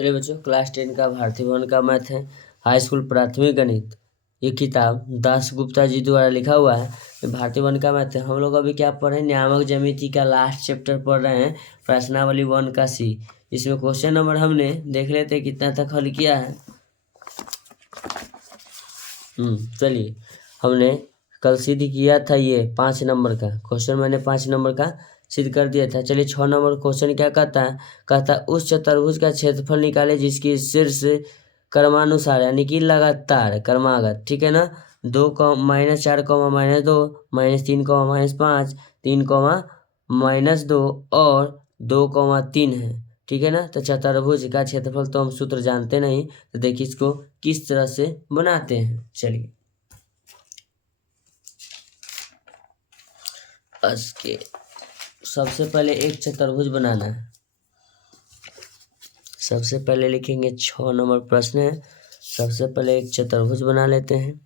चलिए बच्चों, क्लास 10 का भारतीय भवन का मैथ है, हाई स्कूल प्राथमिक गणित। ये किताब दास गुप्ता जी द्वारा लिखा हुआ है। ये भारतीय भवन का मैथ है। हम लोग अभी क्या पढ़ रहे हैं, नियामक ज्यामिति का लास्ट चैप्टर पढ़ रहे हैं, प्रश्नावली 1 का सी। इसमें क्वेश्चन नंबर हमने देख लेते हैं कितना तक हल किया है। चलिए, हमने कल सिद्ध किया था ये 5 नंबर का क्वेश्चन, मैंने 5 नंबर का सिद्ध कर दिया था। चलिए 6 नंबर क्वेश्चन क्या कहता है, कहता है उस चतुर्भुज का क्षेत्रफल निकाले जिसकी शीर्ष क्रमानुसार यानी कि लगातार क्रमागत, ठीक है ना, 2 -4, -2, -3, -5, 3, -2 और 2, 3 है, ठीक है ना। तो चतुर्भुज का क्षेत्रफल तो हम सूत्र जानते नहीं, तो देखिए इसको किस तरह से बनाते हैं। चलिए इसके सबसे पहले एक चतुर्भुज बनाना है। सबसे पहले लिखेंगे 6 नंबर प्रश्न है। सबसे पहले एक चतुर्भुज बना लेते हैं।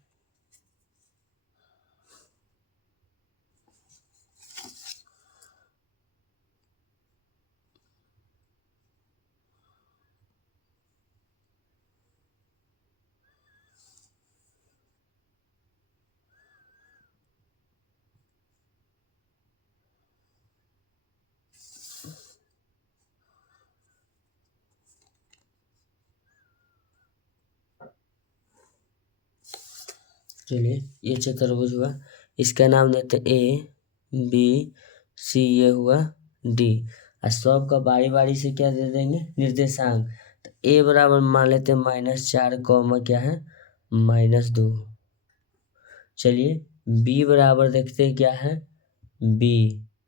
चलिए ये चतुर्भुज हुआ, इसका नाम देते हैं A B C, ये हुआ D। और सब का बारी बारी से क्या दे देंगे, निर्देशांक। तो A बराबर मान लेते हैं -4, क्या है, -2। चलिए B बराबर देखते हैं क्या है, B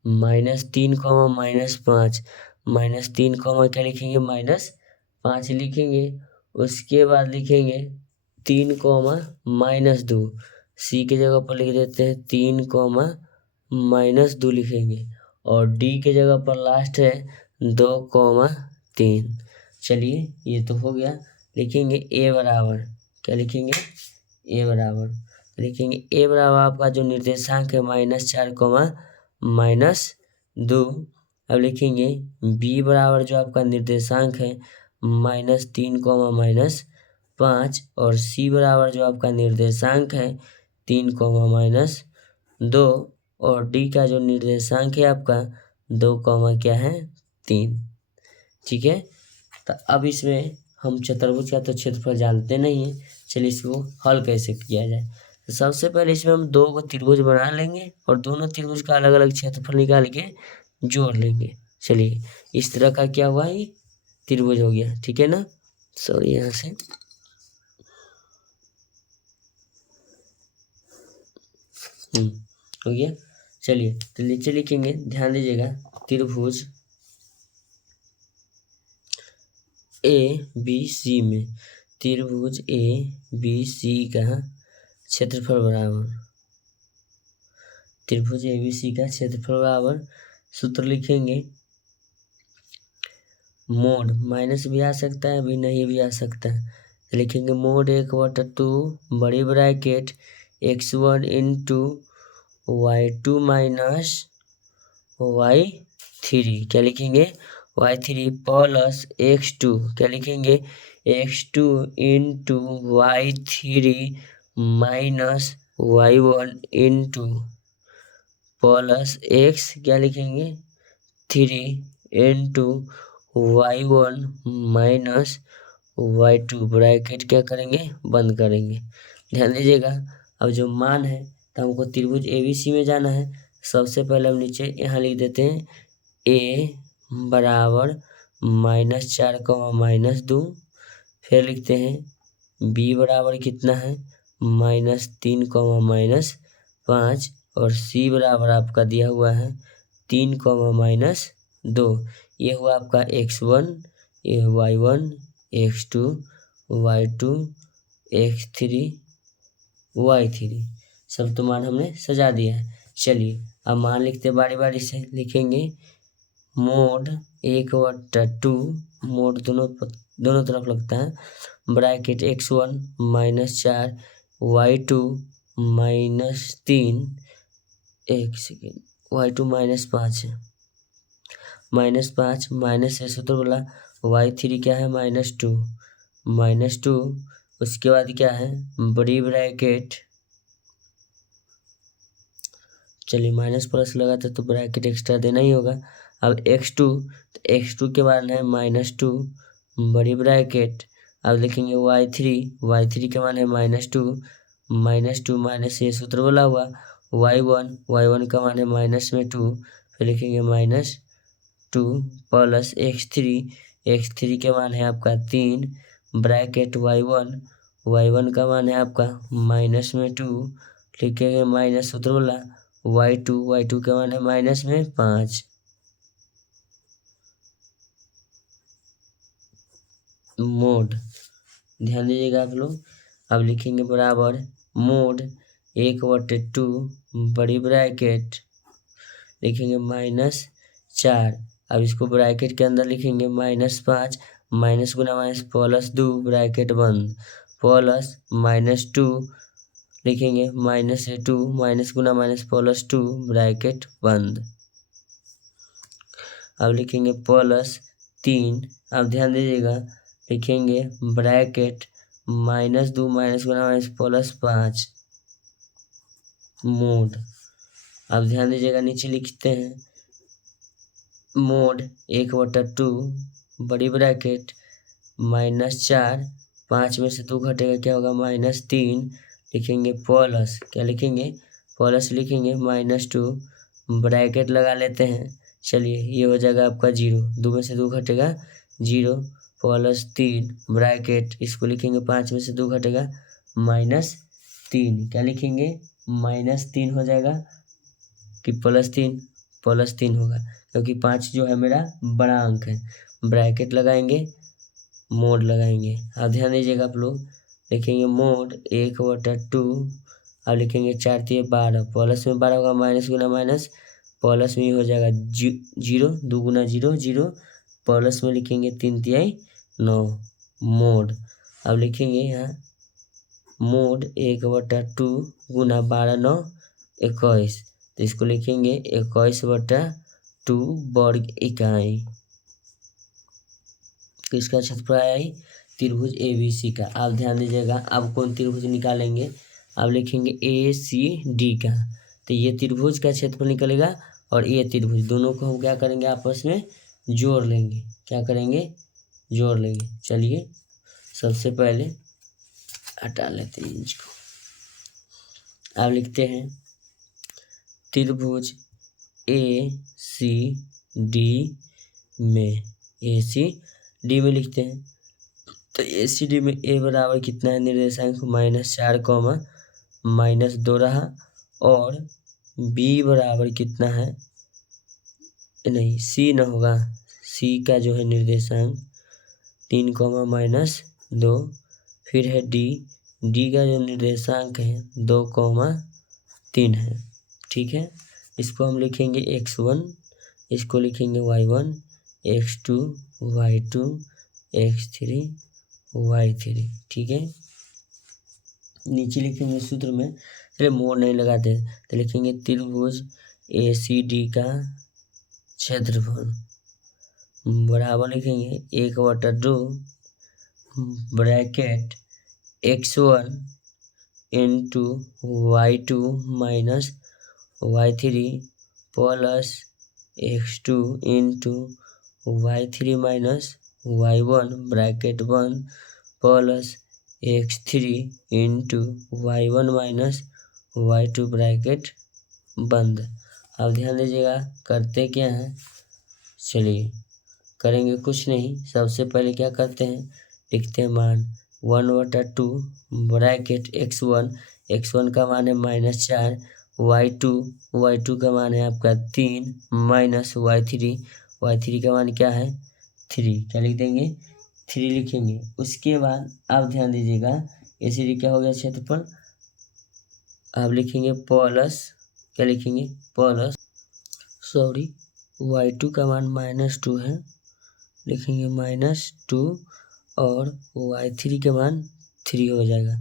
-3, -5, -3, क्या लिखेंगे, -5 लिखेंगे। उसके बाद लिखेंगे 3, -2। सी के जगह पर लिख देते हैं 3, -2 लिखेंगे। और डी के जगह पर लास्ट है 2, 3। चलिए ये तो हो गया। लिखेंगे ए बराबर, क्या लिखेंगे, ए बराबर लिखेंगे ए बराबर आपका जो निर्देशांक है -4, -2। अब लिखेंगे बी बराबर जो आपका निर्देशांक है -3, -5। और सी बराबर जो आपका निर्देशांक है 3, -2। और डी का जो निर्देशांक है आपका 2, क्या है, 3। ठीक है। तो अब इसमें हम चतुर्भुज का तो क्षेत्रफल जानते नहीं है। चलिए इसको हल कैसे किया जाए। तो सबसे पहले इसमें हम 2 त्रिभुज बना लेंगे और दोनों त्रिभुज का अलग अलग क्षेत्रफल निकाल के जोड़ लेंगे। चलिए इस तरह का क्या हुआ, ये त्रिभुज हो गया, ठीक है ना। सॉरी, यहाँ से हो गया। चलिए तो नीचे लिखेंगे, ध्यान दीजिएगा, त्रिभुज ABC में त्रिभुज ABC का क्षेत्रफल बराबर, त्रिभुज ABC का क्षेत्रफल बराबर, सूत्र लिखेंगे मोड, माइनस भी आ सकता है, भी नहीं भी आ सकता है। तो लिखेंगे मोड 1/2 बड़ी bracket x1 into y2 minus y3, क्या लिखेंगे, y3 प्लस x2, क्या लिखेंगे, x2 into y3 minus y1 into plus x, क्या लिखेंगे, 3 into y1 minus y2, bracket क्या करेंगे, बंद करेंगे। ध्यान दीजिएगा, अब जो मान है तो हमको त्रिभुज ABC में जाना है। सबसे पहले हम नीचे यहाँ लिख देते हैं A बराबर -4, -2। फिर लिखते हैं B बराबर कितना है, -3, -5। और C बराबर आपका दिया हुआ है 3, -2। ये हुआ आपका x1, ये y1, x2, y2, x3, y3, सब तो मान हमने सजा दिया है। चलिए अब मान लिखते बारी बारी से, लिखेंगे मोड 1/2, मोड दोनों तरफ लगता है, ब्रैकेट x1 -4 y2 -3, एक सेकेंड, y2 -5 है, -5 माइनस से सूत्र बोला y3 क्या है -2, उसके बाद क्या है बड़ी ब्रैकेट, चलिए माइनस प्लस लगा था तो ब्रैकेट एक्स्ट्रा देना ही होगा। अब x2, तो x2 के मान है -2 बड़ी ब्रैकेट। अब लिखेंगे y3 के मान है -2 माइनस ये सूत्र बोला हुआ y1 का मान है -2, फिर लिखेंगे -2 प्लस x3 के मान है आपका 3 ब्रैकेट y1 का मान है आपका -2, लिखेंगे माइनस सूत्र बोला y2 का मान है -5 मोड, ध्यान दीजिएगा आप लोग। अब लिखेंगे बराबर मोड 1/2 बड़ी ब्रैकेट, लिखेंगे -4। अब इसको ब्रैकेट के अंदर लिखेंगे -5 माइनस गुना माइनस +2 ब्रैकेट बंद प्लस -2 लिखेंगे -2 माइनस गुना माइनस +2 ब्रैकेट बंद। अब लिखेंगे +3। अब ध्यान दीजिएगा, लिखेंगे ब्रैकेट -2 माइनस गुना माइनस +5 मोड। अब ध्यान दीजिएगा नीचे लिखते हैं मोड 1/2 बड़ी ब्रैकेट -4, 5 में से 2 घटेगा क्या होगा -3, लिखेंगे प्लस, क्या लिखेंगे प्लस, लिखेंगे -2 ब्रैकेट लगा लेते हैं। चलिए ये हो जाएगा आपका 0, 2 में से 2 घटेगा 0 +3 ब्रैकेट, इसको लिखेंगे 5 में से 2 घटेगा -3, क्या लिखेंगे -3 हो जाएगा कि +3 होगा, क्योंकि 5 जो है मेरा बड़ा अंक है। ब्रैकेट लगाएंगे, मोड लगाएंगे। अब ध्यान दीजिएगा आप लोग, लिखेंगे मोड 1/2, अब लिखेंगे 4 × 12 प्लस में 12 होगा माइनस गुना माइनस प्लस में हो जाएगा 0, 2 गुना 0 0 प्लस में लिखेंगे 3 × 9 मोड। अब लिखेंगे यहाँ मोड 1/2 गुना 12 9 21, तो इसको लिखेंगे 21/2 वर्ग इकाई। किसका क्षेत्रफल आया त्रिभुज ABC का। आप ध्यान दीजिएगा, अब कौन त्रिभुज निकालेंगे, अब लिखेंगे ACD का, तो ये त्रिभुज का क्षेत्रफल निकलेगा और ये त्रिभुज, दोनों को हम क्या करेंगे आपस में जोड़ लेंगे, क्या करेंगे जोड़ लेंगे। चलिए सबसे पहले हटा लेते हैं इसको। अब लिखते हैं त्रिभुज ACD में, ACD में लिखते हैं, तो ACD में A बराबर कितना है निर्देशांक -4, -2 रहा, और B बराबर कितना है, नहीं C न होगा, C का जो है निर्देशांक 3, -2, फिर है D का जो निर्देशांक है 2, 3 है। ठीक है, इसको हम लिखेंगे x1, इसको लिखेंगे y1, x2 y2 x3 y3। ठीक है, नीचे लिखेंगे सूत्र में, चलिए मोड़ नहीं लगाते, तो लिखेंगे त्रिभुज ACD का क्षेत्रफल बराबर लिखेंगे 1/2 bracket x1 into y2 minus y3 plus x2 into y3 minus y1 bracket बंद plus x3 into y1 minus y2 bracket बंद। अब ध्यान दीजिएगा करते क्या हैं, चलिए करेंगे कुछ नहीं, सबसे पहले क्या करते हैं, लिखते हैं मान 1/2 ब्रैकेट x1 का मान है -4, y2 का मान है आपका 3 माइनस y3 का मान क्या है 3, क्या लिख देंगे 3 लिखेंगे। उसके बाद अब ध्यान दीजिएगा ACD क्या हो गया क्षेत्रफल, अब लिखेंगे प्लस, क्या लिखेंगे प्लस, y2 का मान -2 है, लिखेंगे -2 और y3 के मान 3 हो जाएगा।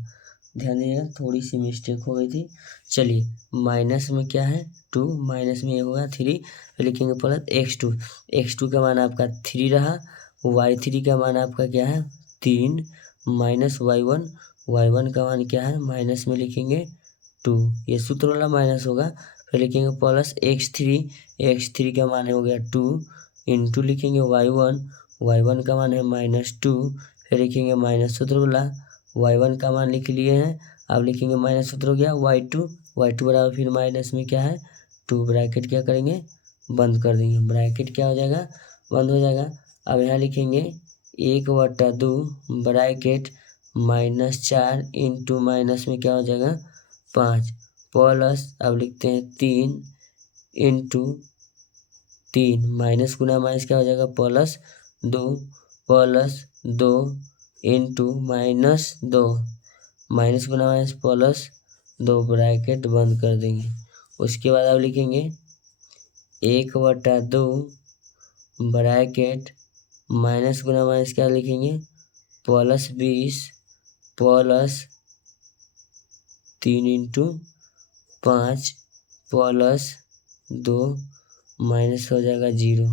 ध्यान दीजिएगा थोड़ी सी मिस्टेक हो गई थी। चलिए माइनस में क्या है 2, माइनस में ये होगा 3, फिर लिखेंगे प्लस x2 का मान आपका 3 रहा y3 का मान आपका क्या है 3 माइनस y1 का मान क्या है माइनस में लिखेंगे 2, ये सूत्र वाला माइनस होगा। फिर लिखेंगे प्लस x3 का मान हो गया 2 इंटू लिखेंगे y1 का मान है -2। फिर लिखेंगे माइनस सूत्र वाला y1 का मान लिख लिए हैं। अब लिखेंगे माइनस सूत्र हो गया y2 बराबर फिर माइनस में क्या है 2, ब्रैकेट क्या करेंगे बंद कर देंगे, ब्रैकेट क्या हो जाएगा बंद हो जाएगा। अब यहाँ लिखेंगे 1/2 ब्रैकेट -4 इंटू माइनस में क्या हो जाएगा 5 प्लस अब लिखते हैं 3 इंटू 3 माइनस गुना माइनस क्या हो जाएगा +2 इंटू -2 माइनस गुना माइनस +2 ब्रैकेट बंद कर देंगे। उसके बाद अब लिखेंगे 1/2 ब्रैकेट माइनस गुना माइनस क्या लिखेंगे +20 प्लस 3 इंटू 5 प्लस 2 माइनस हो जाएगा 0।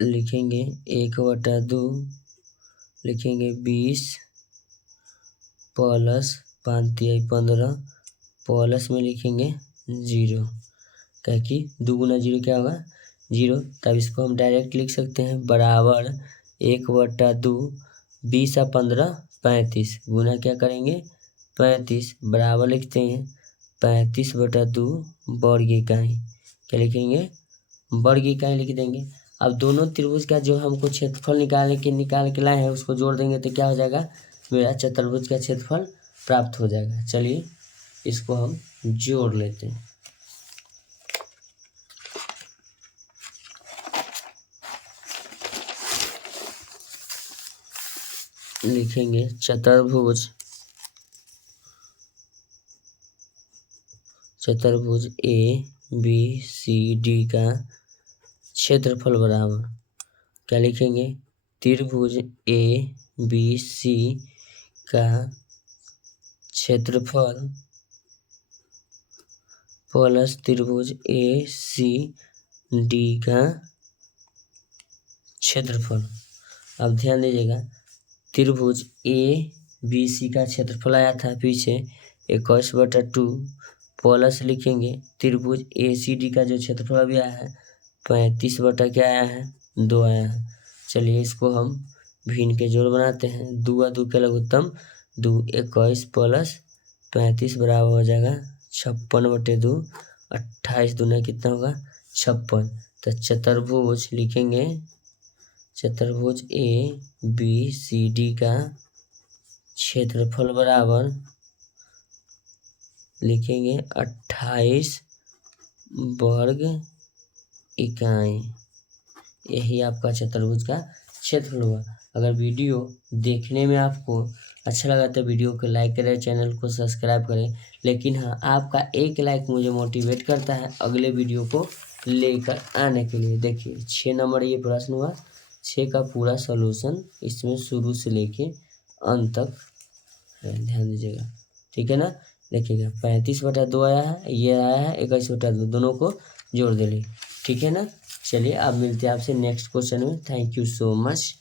लिखेंगे 1/2 लिखेंगे 20 प्लस 5×3 = 15 प्लस में लिखेंगे 0, क्या कि 2 गुना 0 क्या होगा 0। तब इसको हम डायरेक्ट लिख सकते हैं बराबर 1/2 20 और 15 35 गुना क्या करेंगे 35 बराबर लिखते हैं 35/2 वर्ग इकाई, क्या लिखेंगे वर्ग इकाई लिख देंगे। अब दोनों त्रिभुज का जो हमको क्षेत्रफल निकाल के लाए हैं उसको जोड़ देंगे तो क्या हो जाएगा मेरा चतुर्भुज का क्षेत्रफल प्राप्त हो जाएगा। चलिए इसको हम जोड़ लेते हैं। लिखेंगे चतुर्भुज ABCD का क्षेत्रफल बराबर क्या लिखेंगे त्रिभुज ABC का क्षेत्रफल प्लस त्रिभुज ACD का क्षेत्रफल। अब ध्यान दीजिएगा त्रिभुज ABC का क्षेत्रफल आया था पीछे 21/2 प्लस लिखेंगे त्रिभुज ACD का जो क्षेत्रफल अभी आया है 35 क्या आया है 2 आया है। चलिए इसको हम भिन्न के जोड़ बनाते हैं 2 और 2 के लघुत्तम 2 21 प्लस 35 बराबर हो जाएगा 56/2 28 दूना कितना होगा 56। तो चतुर्भुज लिखेंगे चतुर्भुज ABCD का क्षेत्रफल बराबर लिखेंगे 28 वर्ग इकाई, यही आपका चतुर्भुज का क्षेत्रफल हुआ। अगर वीडियो देखने में आपको अच्छा लगा तो वीडियो को लाइक करें, चैनल को सब्सक्राइब करें। लेकिन हाँ आपका एक लाइक मुझे मोटिवेट करता है अगले वीडियो को लेकर आने के लिए। देखिए 6 नंबर ये प्रश्न हुआ, 6 का पूरा सॉल्यूशन इसमें शुरू से लेके अंत तक ध्यान दीजिएगा, ठीक है ना। देखिएगा 35/2 आया है, ये आया है 21/2, दोनों को जोड़ दे, ठीक है ना। चलिए अब मिलते हैं आपसे नेक्स्ट क्वेश्चन में। Thank you so much.